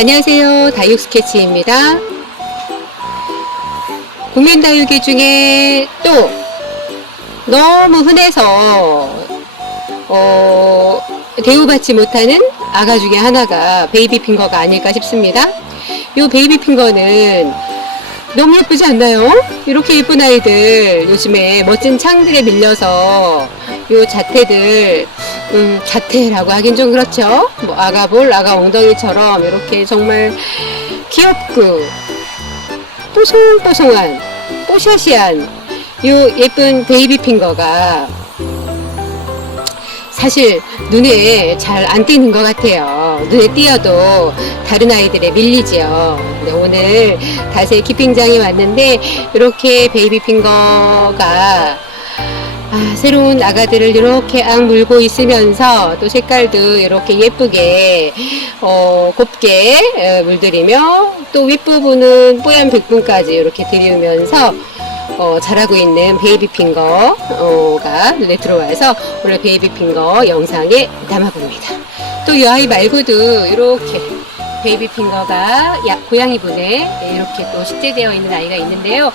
안녕하세요. 다육 스케치입니다. 국민 다육이 중에 또 너무 흔해서 어, 대우받지 못하는 아가 중에 하나가 베이비 핑거가 아닐까 싶습니다. 이 베이비 핑거는 너무 예쁘지 않나요? 이렇게 예쁜 아이들 요즘에 멋진 창들에 밀려서 요 자태들 음, 자태라고 하긴 좀 그렇죠. 뭐 아가볼, 아가 엉덩이처럼 이렇게 정말 귀엽고 뽀송뽀송한 뽀샤시한 요 예쁜 베이비 핑거가 사실 눈에 잘 안 띄는 것 같아요. 눈에 띄어도 다른 아이들에 밀리지요. 오늘 다세 키핑장에 왔는데 이렇게 베이비 핑거가 아, 새로운 아가들을 이렇게 악 물고 있으면서 또 색깔도 이렇게 예쁘게 어, 곱게 에, 물들이며 또 윗부분은 뽀얀 백분까지 이렇게 들이우면서 어, 자라고 있는 베이비 핑거가 눈에 들어와서 오늘 베이비 핑거 영상에 담아봅니다. 또 이 아이 말고도 이렇게 베이비 핑거가 야- 고양이 분에 이렇게 또 식재되어 있는 아이가 있는데요.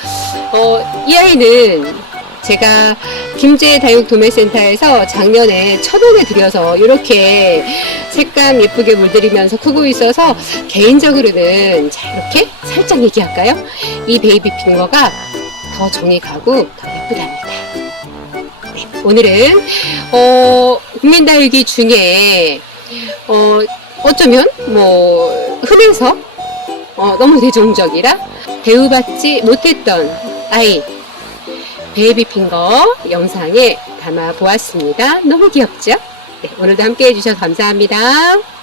어, 이 아이는 제가 김제 다육 도매센터에서 작년에 천 원에 들여서 이렇게 색감 예쁘게 물들이면서 크고 있어서 개인적으로는 자 이렇게 살짝 얘기할까요? 이 베이비 핑거가 더 정이 가고 더 예쁘답니다. 네, 오늘은 어, 국민다육이 중에 어, 어쩌면 뭐 흔해서 어, 너무 대중적이라 대우받지 못했던 아이 베이비 핑거 영상에 담아 보았습니다. 너무 귀엽죠? 네, 오늘도 함께 해주셔서 감사합니다.